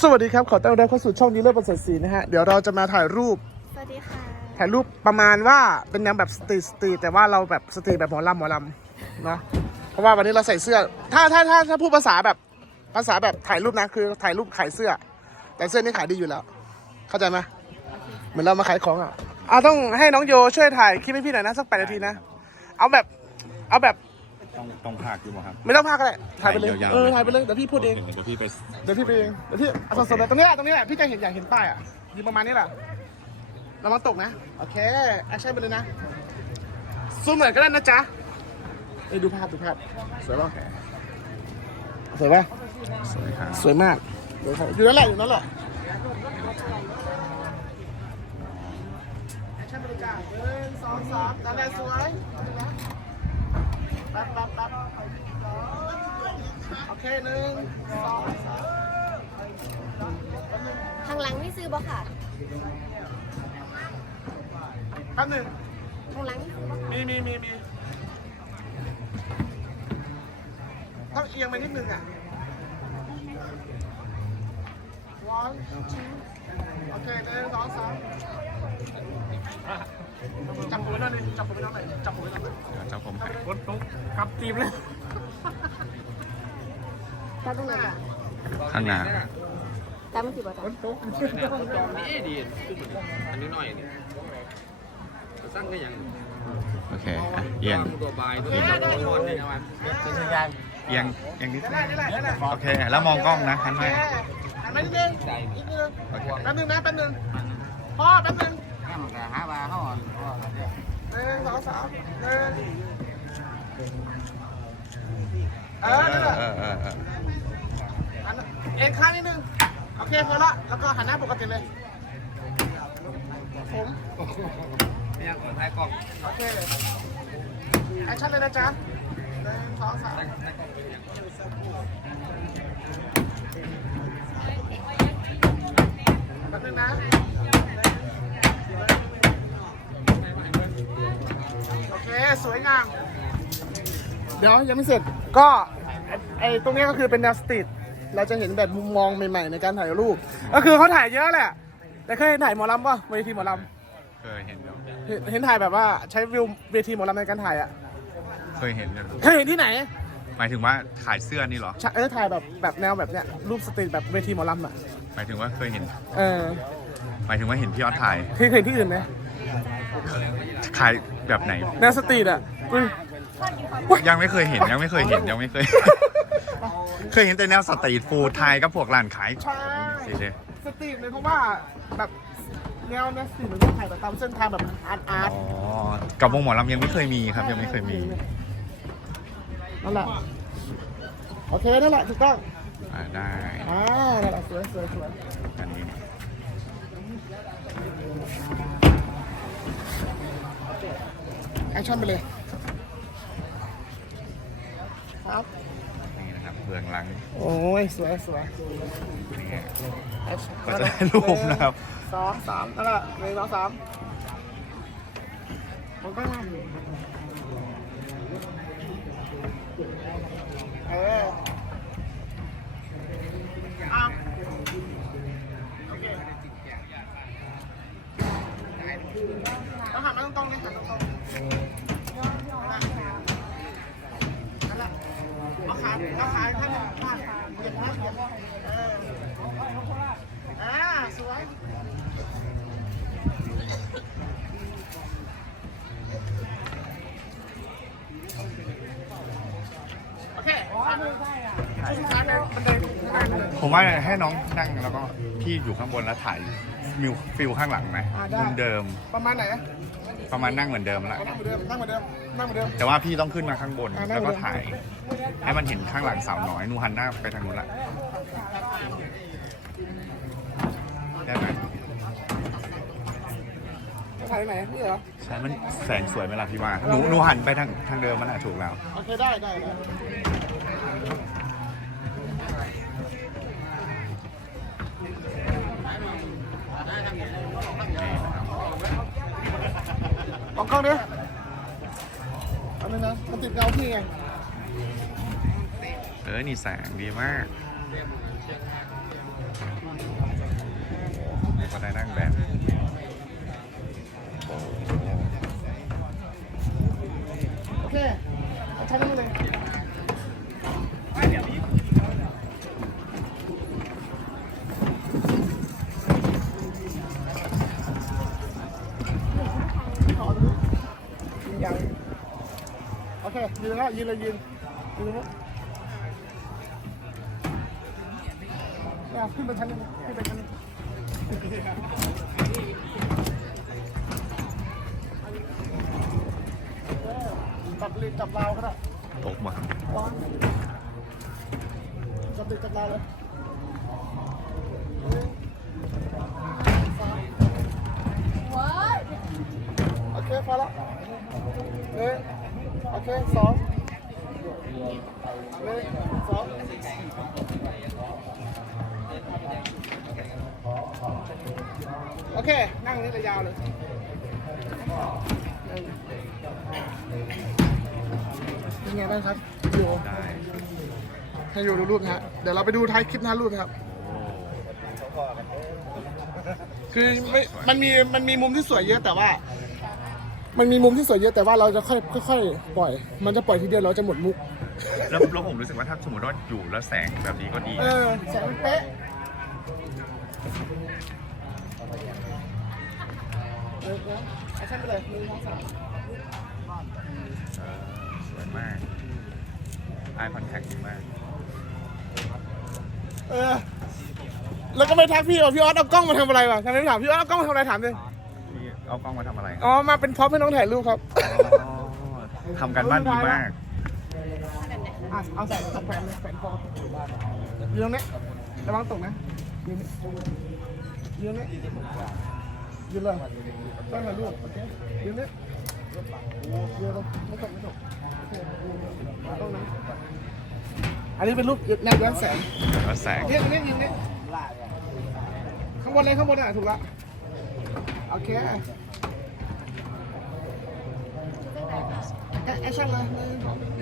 สวัสดีครับ ขอต้อนรับเข้าสู่ช่องนี้เลิศประเสริฐศรีนะฮะ เดี๋ยวเราจะมาถ่ายรูป สวัสดีค่ะ ถ่ายรูปประมาณว่าเป็นแนวแบบสตรีทสตรีทแต่ว่าเราแบบสตรีทแบบหมอลำหมอลำเนาะ เพราะว่าวันนี้เราใส่เสื้อ ถ้าถ้าถ้าถ้าพูดภาษาแบบภาษาแบบถ่ายรูปนะคือถ่ายรูปขายเสื้อ แต่เสื้อนี่ขายดีอยู่แล้ว เข้าใจไหมเหมือนเรามาขายของอะอะต้องให้น้องโยช่วยถ่ายคลิปให้พี่หน่อยนะสักแปดนาทีนะ เอาแบบเอาแบบ ต้องต้องพากอยู่บ่ครับ ไม่ต้องพากก็ได้ถ่ายไปเลยถ่ายยาวๆ เออถ่ายไปเลยเดี๋ยวพี่พูดเองเดี๋ยวพี่ไป เดี๋ยวพี่ไปเองเดี๋ยวพี่เอาสดๆเลยตรงนี้แหละตรงนี้แหละพี่จะเห็นอยากเห็นป้ายอะยืนประมาณนี้แหละระวังตกนะโอเคแอคชั่นไปเลยนะซูมหน่อยก็ได้นะจ๊ะเอ้ยดูภาพดูภาพสวยป่ะสวยป่ะ สวัสดีครับ สวยมากเดี๋ยวถ่ายอยู่นั่นแหละอยู่นั่นแหละแอคชั่นไปเลยจ้ะหนึ่งสองสามนั่นแหละสวยแป๊บแป๊บแป๊บโอเคหนึ่งสองสามทางหลังนี่ซื้อบ่ค่ะแป๊บหนึ่งทางหลังนี่ซื้อบ่มีมีมีมีต้องเอียงไปนิดนึงอะ one two โอเคหนึ่งสองสาม จับผมไว้หน่อยดิจับผมไว้หน่อยจับผมไว้หน่อยเจ้าผมให้บนโต๊ะกับจีบเลยตามตรงไหนอะข้างหน้าตามมันสิบ่จ้ะนี่ดีอันนี้หน่อยนี่สร้างก็ยังโอเคอะเอียงตัวบายตัวนี้นอนนี่นะมันเอียงเอียงนิดนึงนี่แหละนี่แหละโอเค แล้วมองกล้องนะหันโอไปเคหันมานิดนึงนิดนึงโอเคแป๊บนึงนะแป๊บนึงพ่อแป๊บนึง หาบาเขาอ่อนหนึ่งสองสามหนึ่งเออนั่นแหละเออเออเออหันเอ็นข้างนิดนึง โอเคพอละ แล้วก็หันหน้าปกติเลย ผมนี่ยังท้ายกล่องโอเคแอคชั่นเลยนะจ๊ะหนึ่งสองสามแป๊บนึงนะ โอเค สวยงาม เดี๋ยวยังไม่เสร็จ ก็ไอ้ไอ้ตรงเนี้ยก็คือเป็นแนวสตรีทเราจะเห็นแบบมุมมองใหม่ๆในการถ่ายรูป ก็คือเขาถ่ายเยอะแหละ แต่เคยเห็นถ่ายหมอลำป่ะเวทีหมอลเคยเห็นแล้วำเห็นเห็นถ่ายแบบว่าใช้วิวเวทีหมอลำในการถ่ายอะ เคยเห็นแล้วเคยเห็นที่ไหนหมายถึงว่าขายเสื้อนี่เหรอ ใช่เออถ่ายแบบแบบแนวแบบเนี้ยรูปสตรีทแบบเวทีหมอลำอะ หมายถึงว่าเคยเห็น เออหมายถึงว่าเห็นพี่ออสถ่าย เคยเคยเห็นที่อื่นไหม ขายแบบไหน แนวสตรีทอะอุ้ยยังไม่เคยเห็นยังไม่เคยเห็นยังไม่เคย เคยเห็นแต่แนวสตรีทฟู้ดไทยกับพวกร้านขายใช่สิเด้สตรีทเลยเพราะว่าแบบแนวแนวสตรีทมันจะถ่ายแบบตามเส้นทางแบบอาร์ตอาร์ตอ๋อกับวงหมอลำยังไม่เคยมีครับ ยังไม่เคยมีนั่นแหละโอเคนั่นแหละถูกต้องอ่าได้อ่านั่นแหละสวยสวยสวยอันนี้ แอคชั่นไปเลย ครับ นี่นะครับเบื้องหลังโอ้ย สวยสวยนี่แอคชั่นก็จะได้รูปนะครับสองสามนั่นแหละหนึ่งสองสามผมก็นั่งเอออะโอเคแล้วหันมาตรงๆเลยหันตรงๆนั่นแหละเอาขาเอาขาท่านพาดเหยียบนะเหยียบเอออ่าสวย โอเคชุดสุดท้ายเลยบันไดข้างหน้าเลย ผมว่าให้น้องนั่งแล้วก็พี่อยู่ข้างบนแล้วถ่ายมิวฟิลข้างหลังไหมอ่าได้ มุมเดิม ประมาณไหนอะประมาณนั่งเหมือนเดิมแหละนั่งเหมือนเดิมนั่งเหมือนเดิมนั่งเหมือนเดิม แต่ว่าพี่ต้องขึ้นมาข้างบนอ่านั่ง แล้วก็เหมือนเดิมถ่าย ให้มันเห็นข้างหลังสาวน้อยนูหันหน้าไปทางนู้นละได้ไหมจะถ่ายไหนนี่เหรอใช่มันแสงสวยไหมล่ะพี่ว่าหนูหนูหันไปทางทางเดิมมันแหละถูกแล้ว โอเคได้ได้ได้ ลองกล้องดิอันนึงนะ มันติดเงาพี่ไง เออ นี่แสงดีมากเก็ได้นั่งแบบโอเคใช้ได้เลย วยืนเลยยืนยืนแล้วเนี่ยขึ้นไปชั้นนึงขึ้นไปชั้นนึงจับเลยจับราวก็ได้ตกมาจับเลยจับราวเลยโอเคพอละเอ๊ะโอเคสอง หนึ่งสองโอเค นั่งนี่เลยยาวเลยเป็นไงบ้างครับอยู่ได้ให้อยู่ดูรูปนะฮะ เดี๋ยวเราไปดูท้ายคลิปหน้ารูปนะครับ คือไม่มันมีมันมีมุมที่สวยเยอะแต่ว่า มันมีมุมที่สวยเยอะแต่ว่าเราจะค่อยค่อยๆปล่อย มันจะปล่อยทีเดียวเราจะหมดมุก แล้วแล้วผมรู้สึกว่าถ้าสมมติว่าอยู่แล้วแสงแบบนี้ก็ดีเออแสงมันเป๊ะเออเออแอคชั่นไปเลยหนึ่งสองสามเออสวยมากไอคอนแทคดีมาก เออ แล้วก็ไม่ทักพี่ว่าพี่ออสเอากล้องมาทำอะไรวะทำไมไม่ถามพี่ออสเอากล้องมาทำอะไรถามเลยพี่เอากล้องมาทำอะไรอ๋อ มาเป็นพร็อพให้น้องถ่ายรูปครับ อ๋อทำกันบ้านดีมาก อะเอาใส่เอาแขวนเลยแขวนคอยืนตรงนี้ระวังตกนะยืนนี่ยืนนี่ยืนเลยตั้งแต่รูปโอเคยืนนี่ยืนตรงไม่ตกไม่ตกโอเคยืนตรงนั้นอันนี้เป็นรูปแนวย้อนแสงแล้วแสงนี่นี่ยืนนี่ข้างบนเลยข้างบนอะถูกละโอเคแอคชั่นเลย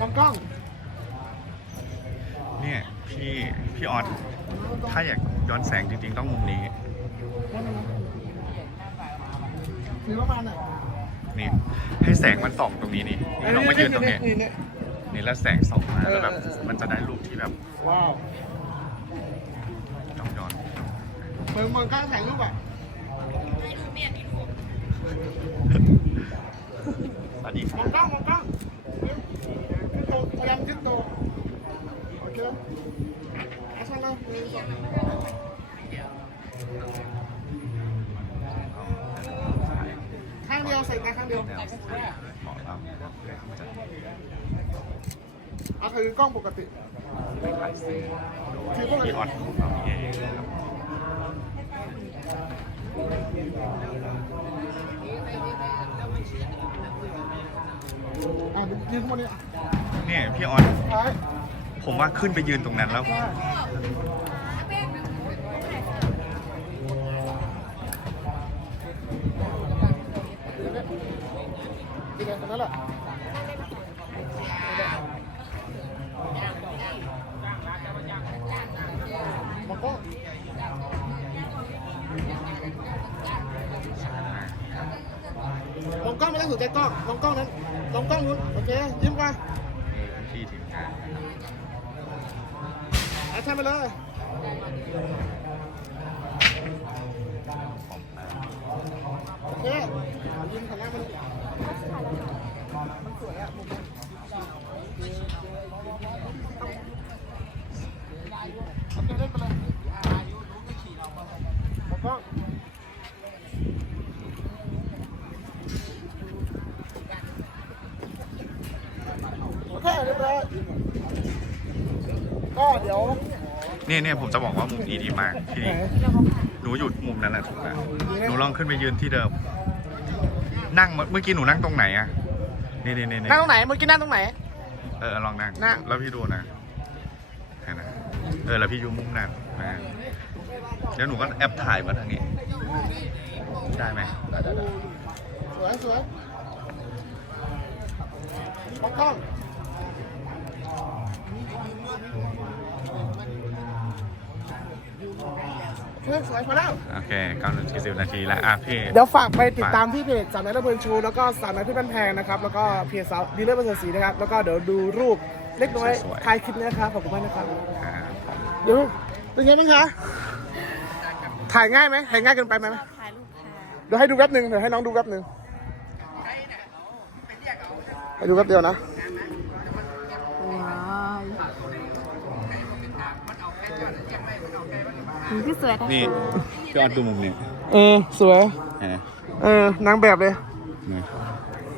มองกล้อง เนี่ยพี่พี่ออสถ้าอยากย้อนแสงจริงๆ ต้องมุมนี้ถือประมาณไหนนี่ ให้แสงมันส่องตรงนี้นี่นี่ลองมายืนตรงนี้นี่นี่นี่แล้วแสงส่องมาแล้วแบบเออเออเออมันจะได้รูปที่แบบว้าวต้องย้อนเหมือนเหมือนการถ่ายรูปอะสวัสดีคมรัอบงกล้องมองกล้องขึ้นโตพยายามขึ้นโตโอเคแอคชั่นเลยหนึ่งสอง ข้างเดียวใส่กันข้างเดียวแนวสตรีทเหมาะเราจะเอาถือกล้องปกติไปถ่ายซีนถือปกติพี่ออสของเราเองครับอะยืนข้างบนนี้เนี่ยพี่ออสท้ายผมว่าขึ้นไปยืนตรงนั้นแล้วใช่ดีเลยตรงนั้นแหละมองกล้องมอง กล้องไม่ต้องสนใจกล้องมองกล้องนั้นมองกล้องนู้นโอเคยิ้มไปนี่พี่ทีมงานแอคชั่นไปเลยโอเคยิงขันหน้ามันมันสวยอะมุมนี้โอเคเล่นไปเลยแล้วก็โอเคเรียบร้อยก็เดี๋ยว เนี่ยเนี่ยผมจะบอกว่ามุมนี้ดีมากพี่ไหนหนูอยู่มุมนั้นแหละถูกแล้วหนูลองขึ้นไปยืนที่เดิม นั่งเมื่อเมื่อกี้หนูนั่งตรงไหนอะนี่นี่นี่นี่นั่งตรงไหนเมื่อกี้นั่งตรงไหน เออลองนั่งนั่งแล้วพี่ดูนะเห็นนะเออแล้วพี่อยู่มุมนั้นนะเดี๋ยวหนูก็แอปถ่ายมาทางนี้ ได้ไหมสวยสวยมอง กล้องโอเคสวยพอแล้ว โอเคเก้านาทีสิบนาทีแล้วอะพี่ เดี๋ยวฝากไปติดตามที่เพจสามนัดระเบิดชูแล้วก็สามนัดที่บ้านแพงนะครับ แล้วก็เพจสาวดีเลอร์บันเทิงศรีนะครับ แล้วก็เดี๋ยวดูรูปเล็กน้อยสวยๆ ท้ายคลิปนี้นะครับ ขอบคุณมากนะครับ อ่าเดี๋ยวเป็นไงบ้างคะ ถ่ายง่ายไหมถ่ายง่ายเกินไปไหม ถ่ายรูปค่ะ เดี๋ยวให้ดูแป๊บหนึ่งเดี๋ยวให้น้องดูแป๊บหนึ่งให้ดูแป๊บเดียวนะ พี่สวยนะคะนี่พี่ออดดูมุมนี้เออ สวย เห็นไหมเออนางแบบเลย นี่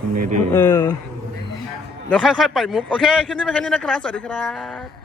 มุมนี้ดี เออ เดี๋ยวค่อยๆปล่อยมุก โอเคคลิปนี้เป็นแค่นี้นะครับ สวัสดีครับ